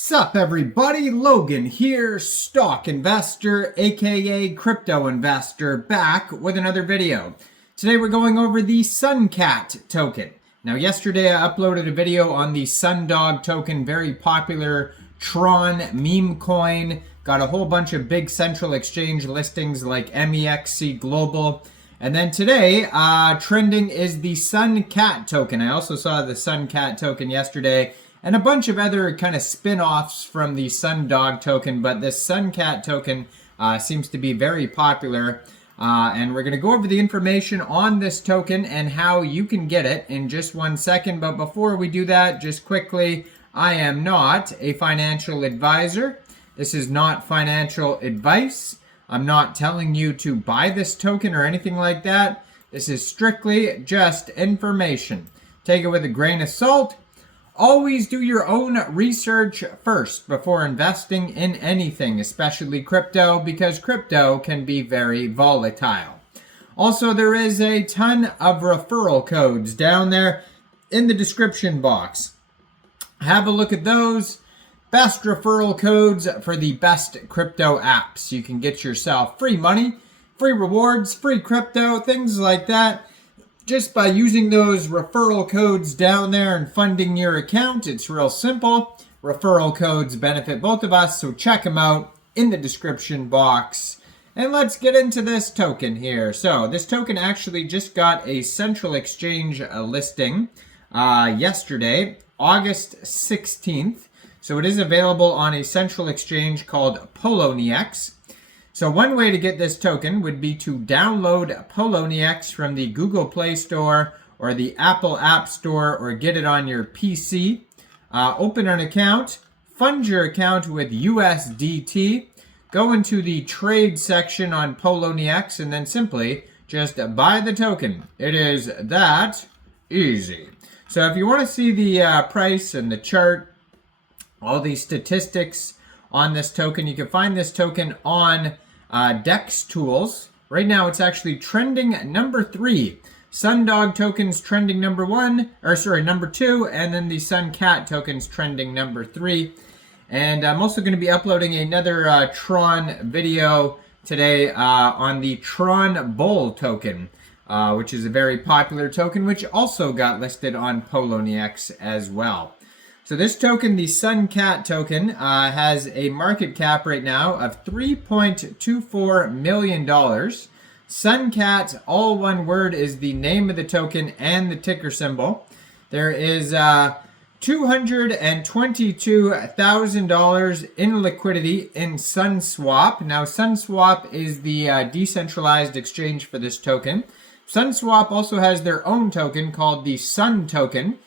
Sup everybody, Logan here, stock investor aka crypto investor, back with another video. Today we're going over the Suncat token. Now yesterday I uploaded a video on the Sundog token, very popular Tron meme coin, got a whole bunch of big central exchange listings like MEXC Global. And then today, trending is the Suncat token. I also saw the Suncat token yesterday, and a bunch of other kind of spin-offs from the Sundog token, but this Suncat token seems to be very popular. And we're going to go over the information on this token and how you can get it in just 1 second. But before we do that, just quickly, I am not a financial advisor. This is not financial advice. I'm not telling you to buy this token or anything like that. This is strictly just information. Take it with a grain of salt. Always do your own research first before investing in anything, especially crypto, because crypto can be very volatile. Also, there is a ton of referral codes down there in the description box. Have a look at those. Best referral codes for the best crypto apps. You can get yourself free money, free rewards, free crypto, things like that. Just by using those referral codes down there and funding your account. It's real simple. Referral codes benefit both of us, so check them out in the description box. And let's get into this token here. So this token actually just got a central exchange listing yesterday, August 16th. So it is available on a central exchange called Poloniex. So one way to get this token would be to download Poloniex from the Google Play Store or the Apple App Store, or get it on your PC. Open an account, fund your account with USDT, go into the trade section on Poloniex, and then simply just buy the token. It is that easy. So if you want to see the price and the chart, all these statistics on this token, you can find this token on DEX tools. Right now it's actually trending number 3. Sundog tokens trending number 2, and then the Suncat tokens trending number 3. And I'm also going to be uploading another Tron video today on the Tron Bull token, which is a very popular token, which also got listed on Poloniex as well. So this token, the Suncat token, has a market cap right now of $3.24 million. Suncat, all one word, is the name of the token and the ticker symbol. There is $222,000 in liquidity in Sunswap. Now, Sunswap is the decentralized exchange for this token. Sunswap also has their own token called the Sun token,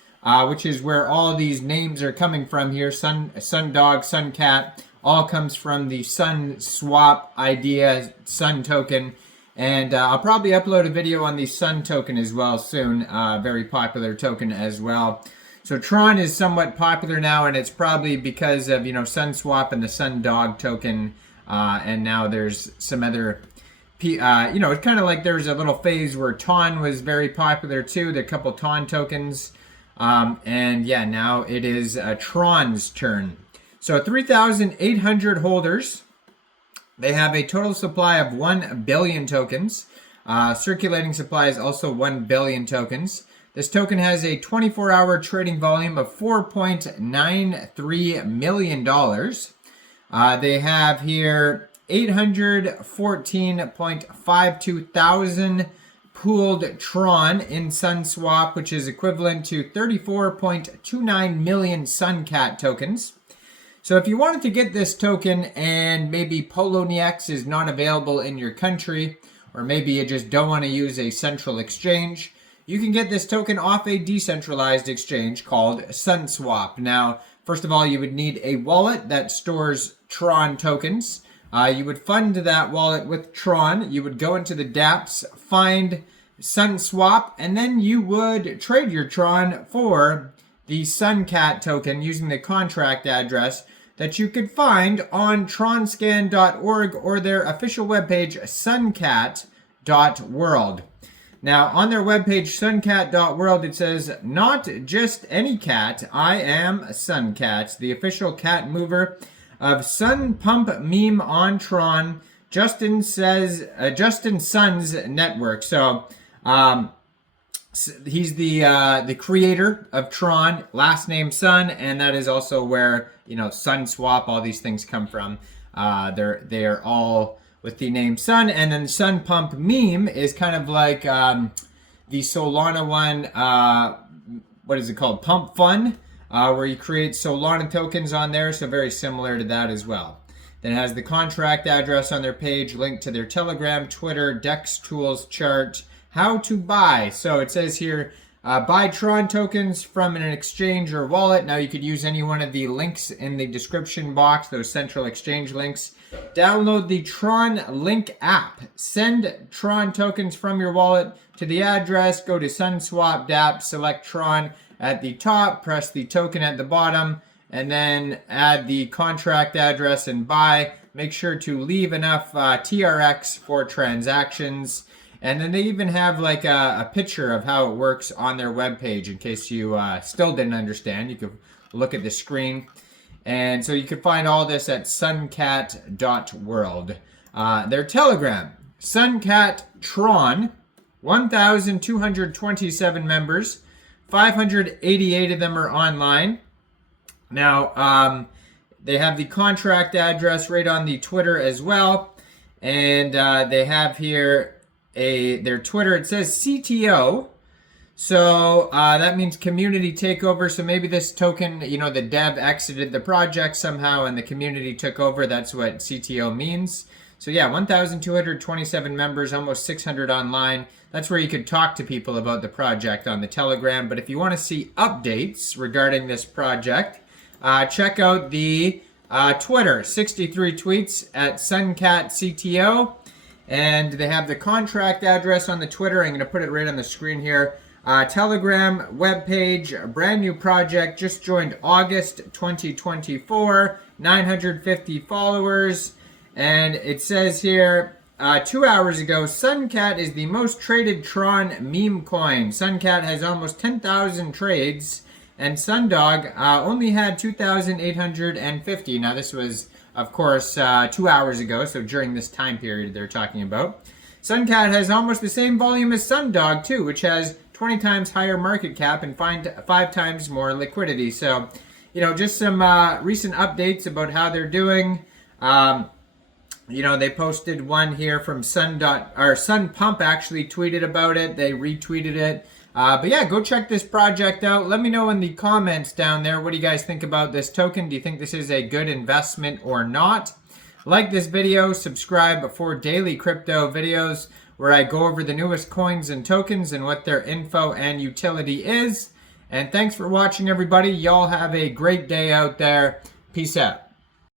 which is where all these names are coming from here. Sundog, Suncat, all comes from the Sunswap idea, Sun token. And I'll probably upload a video on the Sun token as well soon. Very popular token as well. So Tron is somewhat popular now, and it's probably because of, Sunswap and the Sundog token. And now there's some other, it's kind of like there was a little phase where Tron was very popular too. There are a couple Tron tokens. And yeah, now it is Tron's turn. So 3,800 holders. They have a total supply of 1 billion tokens. Circulating supply is also 1 billion tokens. This token has a 24-hour trading volume of $4.93 million. They have here 814.52 thousand pooled Tron in Sunswap, which is equivalent to 34.29 million Suncat tokens. So if you wanted to get this token and maybe Poloniex is not available in your country, or maybe you just don't want to use a central exchange, you can get this token off a decentralized exchange called Sunswap. Now, first of all, you would need a wallet that stores Tron tokens. You would fund that wallet with Tron. You would go into the dApps, find Sunswap, and then you would trade your Tron for the Suncat token using the contract address that you could find on tronscan.org or their official webpage, suncat.world. Now, on their webpage, suncat.world, it says, "Not just any cat, I am Suncat, the official cat mover of Sunpump meme on Tron, Justin Sun's network." So, he's the creator of Tron, last name Sun, and that is also where, you know, Sunswap, all these things come from. They're all with the name Sun, and then Sunpump meme is kind of like the Solana one. What is it called? Pump Fun, where you create Solana tokens on there. So very similar to that as well. Then it has the contract address on their page, linked to their Telegram, Twitter, Dex tools chart, how to buy. So it says here, buy Tron tokens from an exchange or wallet. Now you could use any one of the links in the description box, those central exchange links. Download the Tron Link app. Send Tron tokens from your wallet to the address. Go to Sunswap dApp, select Tron at the top, press the token at the bottom, and then add the contract address and buy. Make sure to leave enough TRX for transactions. And then they even have like a picture of how it works on their webpage in case you still didn't understand. You could look at the screen. And so you can find all this at suncat.world. Their Telegram, Suncat Tron, 1,227 members. 588 of them are online. Now, they have the contract address right on the Twitter as well. And they have here their Twitter. It says CTO. So that means community takeover. So maybe this token, you know, the dev exited the project somehow and the community took over. That's what CTO means. So yeah, 1,227 members, almost 600 online. That's where you could talk to people about the project on the Telegram. But if you want to see updates regarding this project, check out the Twitter, 63 tweets at Suncat CTO. And they have the contract address on the Twitter. I'm going to put it right on the screen here. Telegram webpage, a brand new project, just joined August 2024, 950 followers. And it says here, 2 hours ago, Suncat is the most traded Tron meme coin. Suncat has almost 10,000 trades, and Sundog only had 2,850. Now this was, of course, 2 hours ago, so during this time period they're talking about. Suncat has almost the same volume as Sundog too, which has 20 times higher market cap and 5 times more liquidity. So, you know, just some recent updates about how they're doing. You know, they posted one here from Sunpump actually tweeted about it. They retweeted it. But yeah, go check this project out. Let me know in the comments down there. What do you guys think about this token? Do you think this is a good investment or not? Like this video, subscribe for daily crypto videos where I go over the newest coins and tokens and what their info and utility is. And thanks for watching, everybody. Y'all have a great day out there. Peace out.